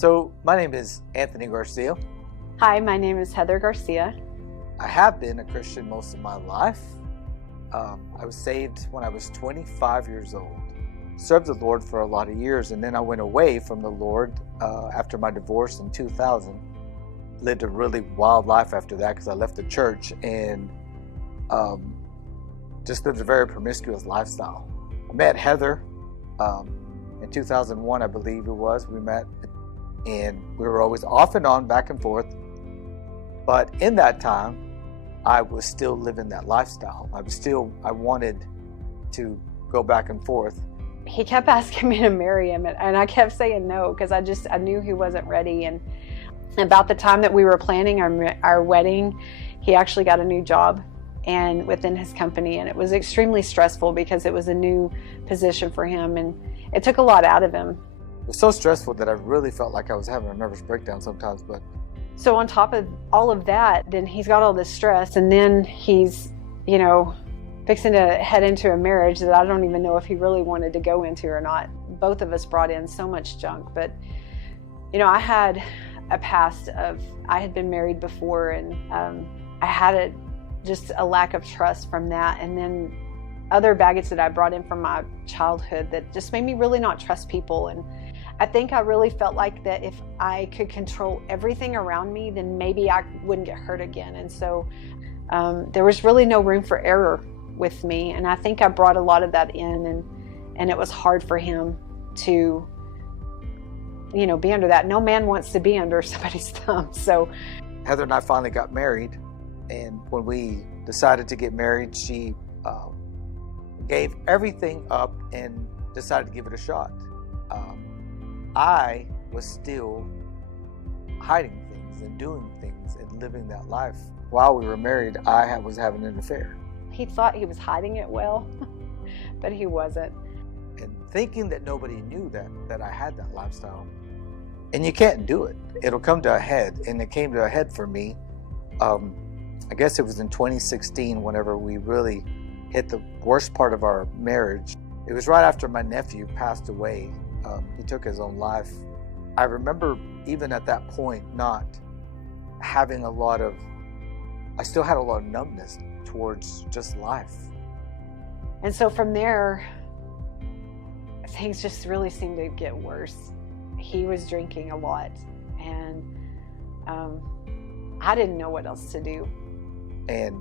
So my name is Anthony Garcia. Hi, my name is Heather Garcia. I have been a Christian most of my life. I was saved when I was 25 years old. Served the Lord for a lot of years, and then I went away from the Lord after my divorce in 2000. Lived a really wild life after that because I left the church and just lived a very promiscuous lifestyle. I met Heather in 2001, I believe it was. We met, and we were always off and on, back and forth. But in that time, I was still living that lifestyle. I wanted to go back and forth. He kept asking me to marry him, and I kept saying no because I knew he wasn't ready. And about the time that we were planning our wedding, he actually got a new job and within his company, and it was extremely stressful because it was a new position for him, and it took a lot out of him. It was so stressful that I really felt like I was having a nervous breakdown sometimes. But so on top of all of that, then he's got all this stress, and then he's, fixing to head into a marriage that I don't even know if he really wanted to go into or not. Both of us brought in so much junk, but I had a past of, I had been married before, and I had just a lack of trust from that, and then other baggage that I brought in from my childhood that just made me really not trust people. And I think I really felt like that if I could control everything around me, then maybe I wouldn't get hurt again. And so there was really no room for error with me, and I think I brought a lot of that in, and it was hard for him to be under that. No man wants to be under somebody's thumb. So Heather and I finally got married, and when we decided to get married, she gave everything up and decided to give it a shot. I was still hiding things and doing things and living that life. While we were married, I was having an affair. He thought he was hiding it well, but he wasn't. And thinking that nobody knew that I had that lifestyle. And you can't do it. It'll come to a head, and it came to a head for me. I guess it was in 2016 whenever we really hit the worst part of our marriage. It was right after my nephew passed away. He took his own life. I remember even at that point not having I still had a lot of numbness towards just life. And so from there, things just really seemed to get worse. He was drinking a lot, and I didn't know what else to do. And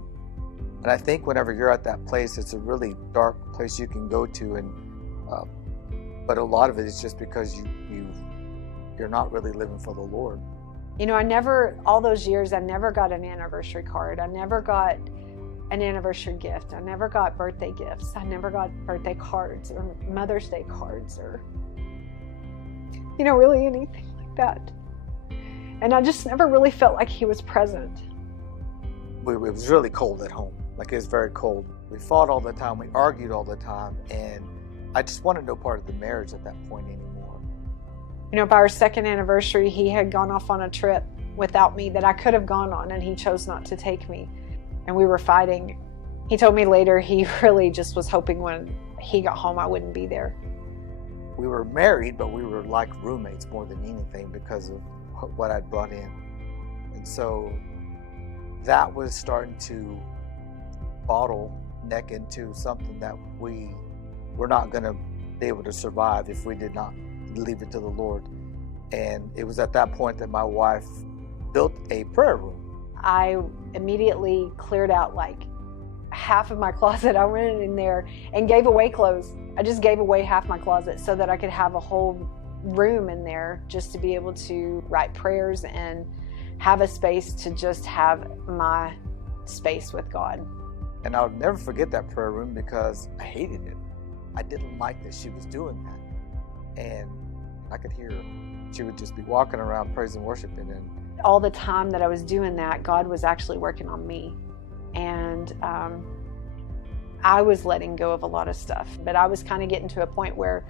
I think whenever you're at that place, it's a really dark place you can go to, and but a lot of it is just because you're not really living for the Lord. All those years, I never got an anniversary card. I never got an anniversary gift. I never got birthday gifts. I never got birthday cards or Mother's Day cards or, really anything like that. And I just never really felt like he was present. It was really cold at home. Like, it was very cold. We fought all the time. We argued all the time. And I just wanted no part of the marriage at that point anymore. By our second anniversary, he had gone off on a trip without me that I could have gone on, and he chose not to take me. And we were fighting. He told me later he really just was hoping when he got home I wouldn't be there. We were married, but we were like roommates more than anything because of what I'd brought in. And so that was starting to bottleneck into something that we were not going to be able to survive if we did not leave it to the Lord. And it was at that point that my wife built a prayer room. I immediately cleared out like half of my closet. I went in there and gave away clothes. I just gave away half my closet so that I could have a whole room in there just to be able to write prayers and have a space to just have my space with God. And I'll never forget that prayer room because I hated it. I didn't like that she was doing that. And I could hear her. She would just be walking around praise and worshiping. And all the time that I was doing that, God was actually working on me. And I was letting go of a lot of stuff. But I was kind of getting to a point where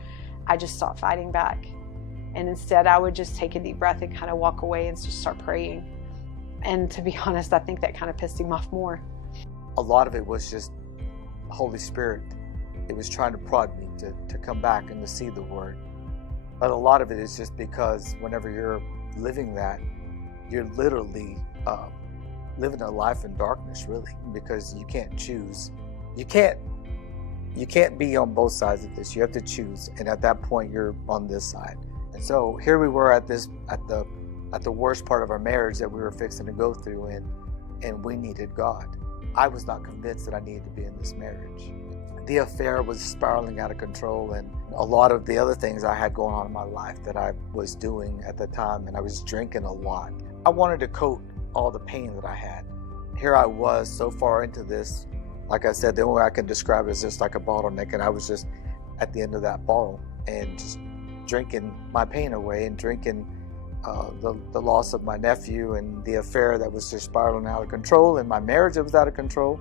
I just stopped fighting back. And instead, I would just take a deep breath and kind of walk away and just start praying. And to be honest, I think that kind of pissed him off more. A lot of it was just Holy Spirit. It was trying to prod me to come back and to see the Word. But a lot of it is just because whenever you're living that, you're literally living a life in darkness, really, because you can't choose. You can't be on both sides of this. You have to choose, and at that point, you're on this side. And so here we were at the worst part of our marriage that we were fixing to go through, and we needed God. I was not convinced that I needed to be in this marriage. The affair was spiraling out of control, and a lot of the other things I had going on in my life that I was doing at the time, and I was drinking a lot. I wanted to coat all the pain that I had. Here I was so far into this. Like I said, the only way I can describe it is just like a bottleneck, and I was just at the end of that bottle and just drinking my pain away and drinking the loss of my nephew and the affair that was just spiraling out of control, and my marriage that was out of control,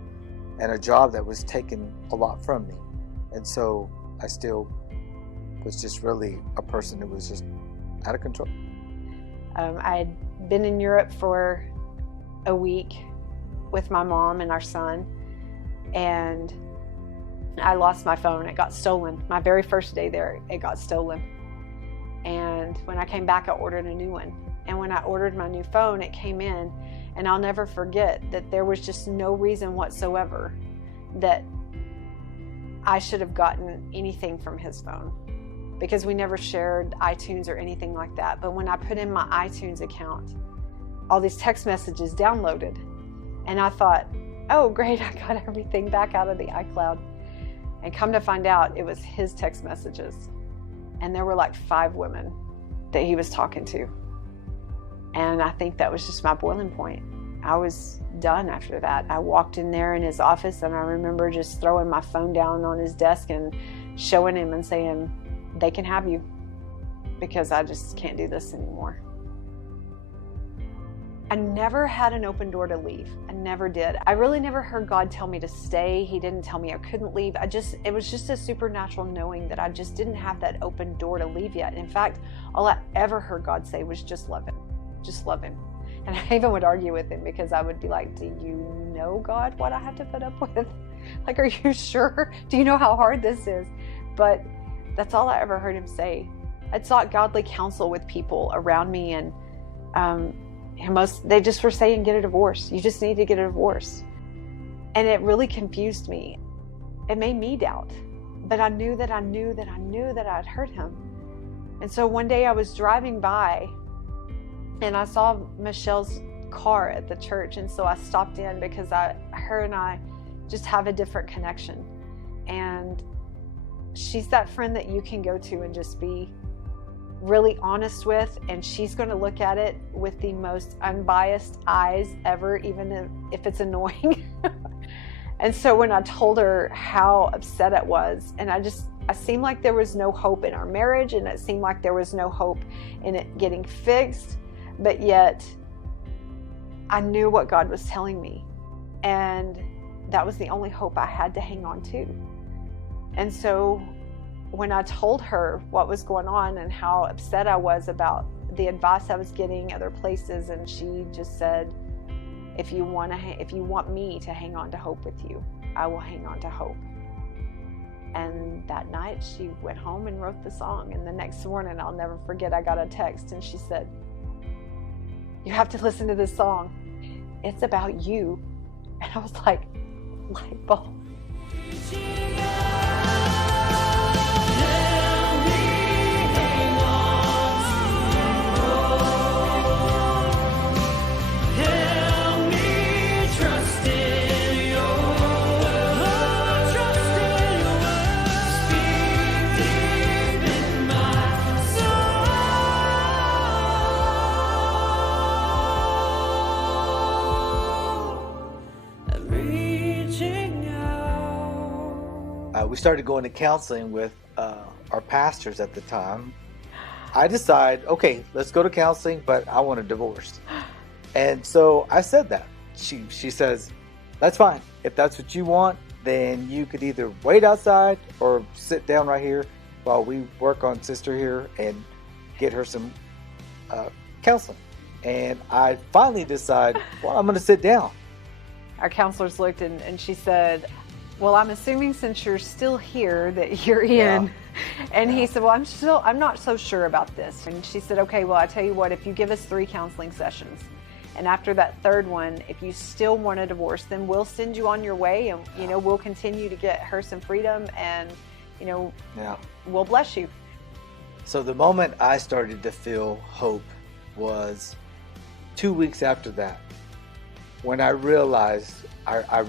and a job that was taking a lot from me. And so I still was just really a person that was just out of control. I had been in Europe for a week with my mom and our son, and I lost my phone. It got stolen. My very first day there, it got stolen. And when I came back, I ordered a new one. And when I ordered my new phone, it came in, and I'll never forget that there was just no reason whatsoever that I should have gotten anything from his phone, because we never shared iTunes or anything like that. But when I put in my iTunes account, all these text messages downloaded, and I thought, oh great, I got everything back out of the iCloud. And come to find out, it was his text messages. And there were like 5 women that he was talking to. And I think that was just my boiling point. I was done after that. I walked in there in his office, and I remember just throwing my phone down on his desk and showing him and saying, they can have you, because I just can't do this anymore. I never had an open door to leave. I never did. I really never heard God tell me to stay. He didn't tell me I couldn't leave. It was just a supernatural knowing that I just didn't have that open door to leave yet. In fact, all I ever heard God say was just love him. Just love him. And I even would argue with him, because I would be like, do you know, God, what I have to put up with? Like, are you sure? Do you know how hard this is? But that's all I ever heard him say. I sought godly counsel with people around me, and they just were saying, get a divorce. You just need to get a divorce. And it really confused me. It made me doubt. But I knew that I'd heard him. And so one day I was driving by, and I saw Michelle's car at the church. And so I stopped in, because her and I just have a different connection. And she's that friend that you can go to and just be really honest with, and she's going to look at it with the most unbiased eyes ever, even if it's annoying. And so when I told her how upset it was, and I seemed like there was no hope in our marriage, and it seemed like there was no hope in it getting fixed, but yet I knew what God was telling me, and that was the only hope I had to hang on to. And so when I told her what was going on and how upset I was about the advice I was getting other places, and she just said, if you want me to hang on to hope with you, I will hang on to hope. And that night she went home and wrote the song. And the next morning, I'll never forget, I got a text, and she said, you have to listen to this song. It's about you. And I was like, light bulb. We started going to counseling with our pastors at the time. I decided, okay, let's go to counseling, but I want a divorce. And so I said that. She says, that's fine. If that's what you want, then you could either wait outside or sit down right here while we work on sister here and get her some counseling. And I finally decided, well, I'm going to sit down. Our counselors looked, and she said, well, I'm assuming since you're still here that you're in. And he said, well, I'm not so sure about this. And she said, okay, well, I tell you what, if you give us 3 counseling sessions, and after that 3rd one, if you still want a divorce, then we'll send you on your way, and we'll continue to get her some freedom, and we'll bless you. So the moment I started to feel hope was 2 weeks after that, when I realized I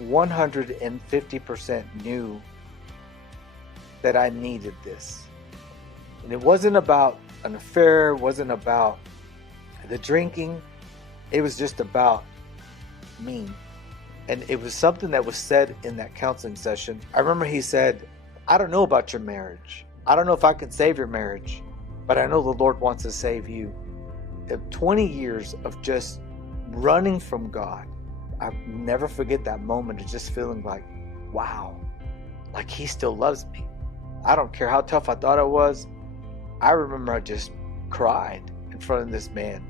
150% knew that I needed this. And it wasn't about an affair, it wasn't about the drinking, it was just about me. And it was something that was said in that counseling session. I remember he said, I don't know about your marriage. I don't know if I can save your marriage, but I know the Lord wants to save you. 20 years of just running from God. I'll never forget that moment of just feeling like, wow, like he still loves me. I don't care how tough I thought I was. I remember I just cried in front of this man.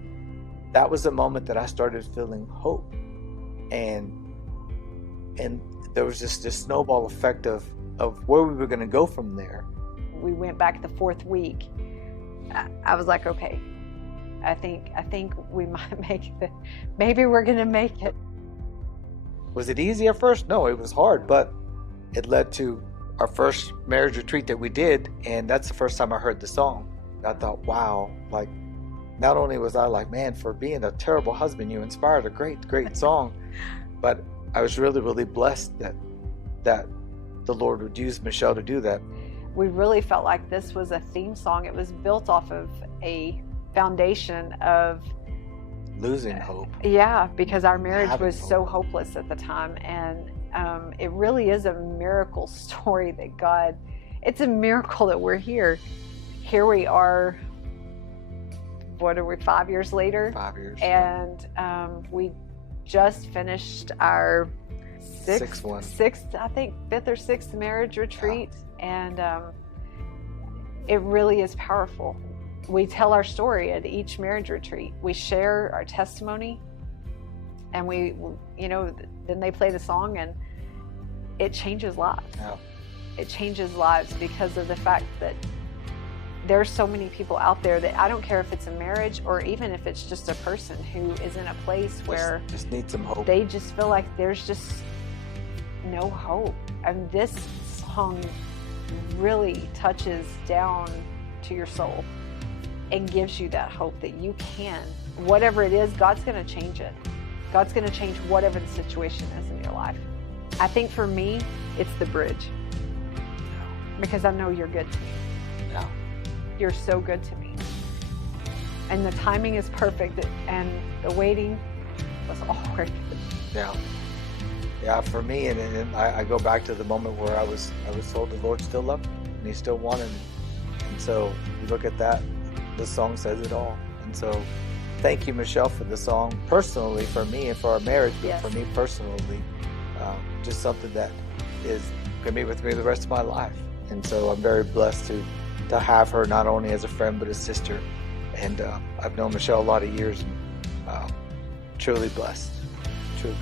That was the moment that I started feeling hope. And there was just this snowball effect of where we were going to go from there. We went back the 4th week. I was like, okay, I think we might make it. Maybe we're going to make it. Was it easy at first? No, it was hard, but it led to our first marriage retreat that we did, and that's the first time I heard the song. I thought, wow, like, not only was I like, man, for being a terrible husband, you inspired a great song, but I was really, really blessed that the Lord would use Michelle to do that. We really felt like this was a theme song. It was built off of a foundation of losing hope. Yeah, because our marriage was hope. so hopeless at the time. And it really is a miracle story that God, it's a miracle that we're here. Here we are, what are we, 5 years later? 5 years. And we just finished our sixth, I think, 5th or 6th marriage retreat. Yeah. And it really is powerful. We tell our story at each marriage retreat. We share our testimony, and then they play the song, and it changes lives. Yeah. It changes lives because of the fact that there's so many people out there that I don't care if it's a marriage or even if it's just a person who is in a place where just need some hope. They just feel like there's just no hope. And this song really touches down to your soul and gives you that hope that you can, whatever it is, God's going to change it. God's going to change whatever the situation is in your life. I think for me, it's the bridge. Because I know you're good to me. Yeah. You're so good to me. And the timing is perfect, and the waiting was all worth it. Yeah. Yeah, for me, and I go back to the moment where I was told the Lord still loved me, and he still wanted me. And so you look at that, this song says it all. And so thank you, Michelle, for the song personally for me and for our marriage, but yes. For me personally, just something that is going to be with me the rest of my life. And so I'm very blessed to have her not only as a friend but a sister. And I've known Michelle a lot of years, and truly blessed. Truly.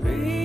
Breathe.